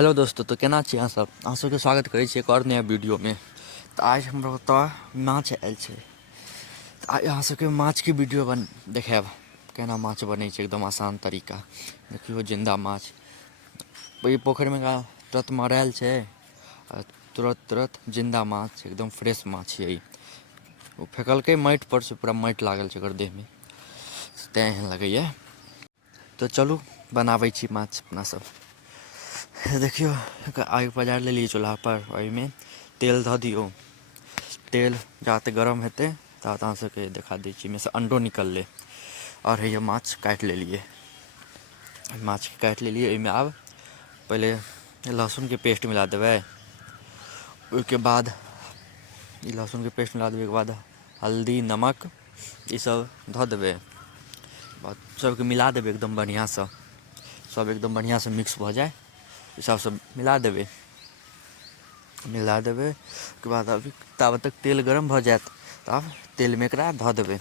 Hello दोस्तों, तो केना छी अहाँ सब? अहाँ सबके स्वागत करै छी एक और नया वीडियो में। तो आज हमरा ओतऽ माछ आयल छै। तऽ आइ अहाँ सबके माछ के वीडियो देखायब केना माछ बनै छै, एकदम आसान तरीका। देखियो जिंदा माछ ई पोखरि में तुरंत मारायल छै। तुरंत जिंदा माछ, एकदम फ्रेश माछ छै। ओ फेकलकै माटि पर से, पूरा माटि लागल छै ओकर देह में, तें एहन लगैया। तो चलू बनाबै छी माछ अपना सब। देखियो आगि पजारि लेलियै चूल्हा पर, ओहिमे तेल धऽ दियौ। तेल जाते गरम हेतै तात अहाँ सबके देखा दै छी। एहिमेसँ अंडो निकललै और हैया माछ काटि लेलियै। माछ काटि लेलियै। एहिमे आब पहिले लहसुनके पेस्ट मिला देबै। ओहिके बाद ई लहसुनके पेस्ट मिला देबै के बाद हल्दी नमक ईसब धऽ देबै। बाद सबके मिला देबै एकदम बढ़िआँसँ। सब एकदम बढ़िआँसँ मिक्स भऽ जाए, ईसब सब मिला देबै। ओहिके बाद अभी ताबत तक तेल गरम भऽ जायत, तब तेलमे एकरा धऽ देबै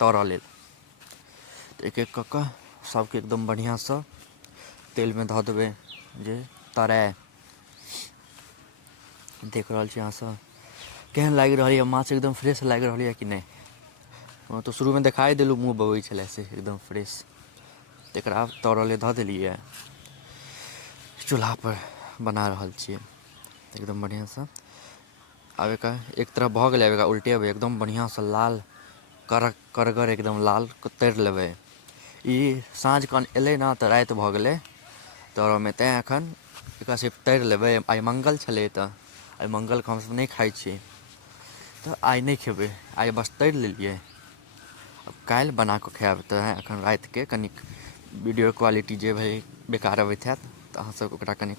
तरऽ लेल। तऽ एक एक कऽ कऽ सबके एकदम बढ़िआँसँ तेलमे धऽ देबै जे तराय। देख रहल छी अहाँ सब केहन लागि रहल यऽ माछ, एकदम फ्रेश लागि रहल यऽ कि नहि? हँ, तऽ शुरूमे देखाइ देलहुँ मुँह बबै छलै से एकदम फ्रेश। तऽ एकरा तरऽ लेल धऽ देलियै। चूल्हा पर बना रहल छियै एकदम बढ़िआँसँ। आब एकरा एक तरफ भऽ गेलै, आब एकरा उल्टेबै एकदम बढ़िआँसँ लाल करगर एकदम लाल तरि लेबै। ई साँझ खन एलै ने तऽ राति भऽ गेलै तरऽमे, तेँ एखन एकरा सिर्फ तरि लेबै। आइ मंगल छलै तऽ आइ मंगलके हमसब नहि खाइ छियै, तऽ आइ नहि खेबै, आइ बस तरि लेलियै। अब काल्हि बना कऽ खायब। तऽ एखन रातिके कनिक वीडियो क्वालिटी जे भी बेकार अबैत हैत तऽ अहाँसब ओकरा कनि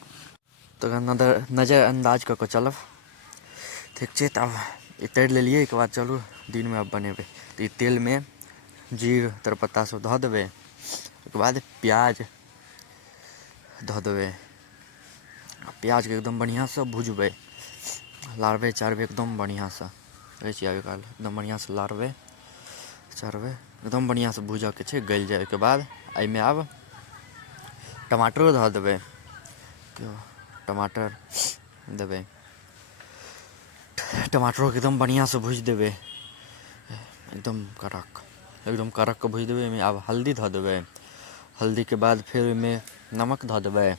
नजरअंदाज कऽ कऽ चलब, ठीक छै? तऽ आब ई तरि लेलियै, एहिके बाद चलू दिनमे आब बनेबै। तऽ ई तेलमे जीर तेजपत्ता सब धऽ देबै। ओहिके बाद प्याज धऽ देबै। प्याजके एकदम बढ़िआँसँ भुजबै, लारबै चारबै एकदम बढ़िआँसँ। देखै छियै आब एकदम बढ़िआँसँ लारबै चारबै, एकदम बढ़िआँसँ भूजऽके छै, गलि जाए। ओहिके बाद एहिमे आब टमाटरो धऽ देबै। टमाटर देबै, टमाटरोके एकदम बढ़िआँसँ भुजि देबै, एकदम कड़क भुजि देबै। ओहिमे आब हल्दी धऽ देबै। हल्दीके बाद फेर ओहिमे नमक धऽ देबै।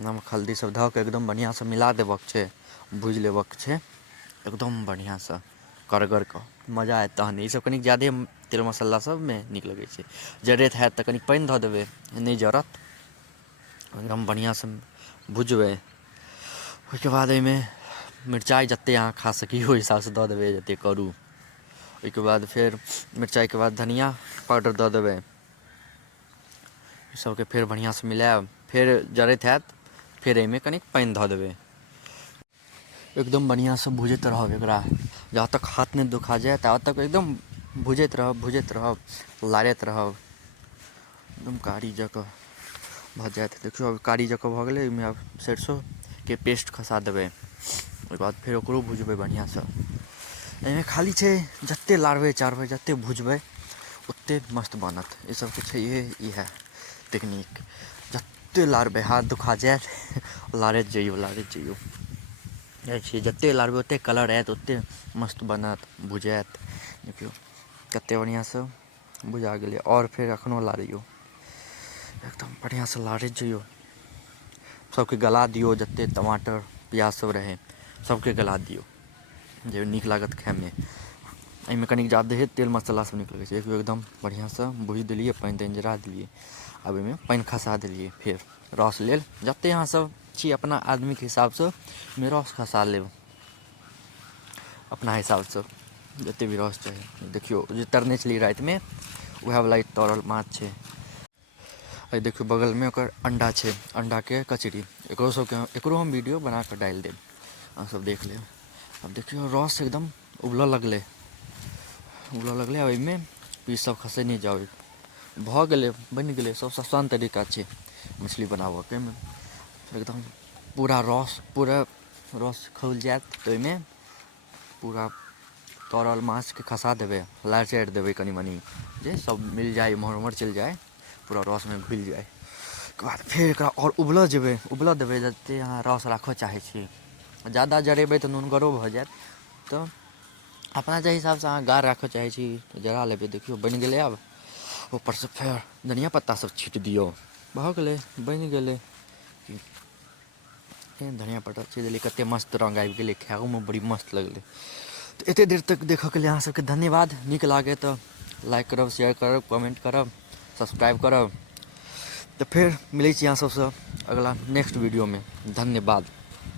नमक हल्दी सब धऽ कऽ एकदम बढ़िआँसँ मिला देबऽके छै, भुजि लेबऽके छै एकदम बढ़िआँसँ करगर कऽ। मजा आयत तहन। ईसब कनि जादे तेल मसल्ला सबमे नीक लगै छै। जरैत हैत तऽ कनि पानि धऽ देबै, नहि जरत। एकदम बढ़िआँसँ भुजबै। ओहिके बाद एहिमे मिरचाइ जतेक अहाँ खा सकी ओहि हिसाबसँ दऽ देबै, जतेक करू। ओहिके बाद फेर मिरचाइके बाद धनिया पाउडर दऽ देबै। ईसबके फेर बढ़िआँसँ मिलाएब। फेर जरैत हैत, फेर एहिमे कनि पानि धऽ देबै। एकदम बढ़िआँसँ भुजैत रहब एकरा, जहाँ तक हाथ नहि दुखा जाए ता तक एकदम भुजैत रहब, लारैत रहब, एकदम कारी जकाँ भऽ जाएत। देखियौ आब कारी जकाँ भऽ गेलै। ओहिमे आब सरिसोके पेस्ट खसा देबै। ओहिके बाद फेर ओकरो भुजबै बढ़िआँसँ। एहिमे खाली छै जतेक लारबै चारबै, जतेक भुजबै ओतेक मस्त बनत। ईसबके छैहे इएह टेक्नीक, जतेक लारबै हाथ दुखा जाएत, लारैत जइऔ लारैत जइऔ। जाइ छियै जतेक लारबै ओतेक कलर आएत, ओतेक मस्त बनत, बुझाएत। देखियौ कतेक बढ़िआँसँ बुझा गेलै। आओर फेर एखनहु लारिऔ, एकदम बढ़िआँसँ लारैत जइऔ। सबके गला दिऔ, जतेक टमाटर प्याज सब रहै सबके गला दिऔ, जे नीक लागत खाइमे। एहिमे कनि जादे तेल मसल्ला सब नीक लगै छै। देखियौ एकदम बढ़िआँसँ भुजि देलिए, पानि तानि जरा देलिए। आब ओहिमे पानि खसा देलिए फेर रस लेल। जतेक अहाँसब छी अपना आदमीके हिसाबसँ ओहिमे रस खसा लेब, अपना हिसाबसँ जतेक भी रस चाही। देखियौ जे तरने छलिए रातिमे, वएहवला ई तरल माछ छै। एहि देखियौ बगलमे ओकर अण्डा छै, अण्डाके कचरी। एकरो हम वीडियो बनाकऽ डालि देब, अहाँसब देख लेब। आब देखियौ रस एकदम उबलऽ लगलै। आब एहिमे पीस सब खसेने जाउ। भऽ गेलै, बनि गेलै। सबसँ आसान तरीका छै मछली बनाबऽके। एकदम पूरा रस खौलि जाएत तऽ ओहिमे पूरा तरल माछके खसा देबै, लारि चारि देबै कनि मनि, जे सब मिल जाए, एम्हर ओम्हर चलि जाए, पूरा रसमे घुलि जाए। उसके बाद फिर एकरा और उबलऽ जेबै, उबलऽ देबै जतेक अहाँ रस राखऽ चाहै छी। ज़्यादा जरेबै तऽ नुनगरो भऽ जायत, तऽ अपना जे हिसाबसँ अहाँ गाढ़ राखऽ चाहै छी जरा लेबै। देखियौ बनि गेलै आब। ऊपरसँ फेर धनिया पत्ता सब छीटि दियौ, भऽ गेलै, बनि गेलै। धनिया पत्ता छीटि देलियै, कतेक मस्त रङ्ग आबि गेलै, खाइयोमे बड़ी मस्त लगलै। तऽ एतेक देर तक देखऽके लिए अहाँ सबके धन्यवाद। नीक लागै तऽ लाइक करब, शेयर करब, कमेंट करब, सब्सक्राइब करब। तऽ फेर मिलै छी अहाँ सबसँ अगला नेक्स्ट वीडियोमे। धन्यवाद।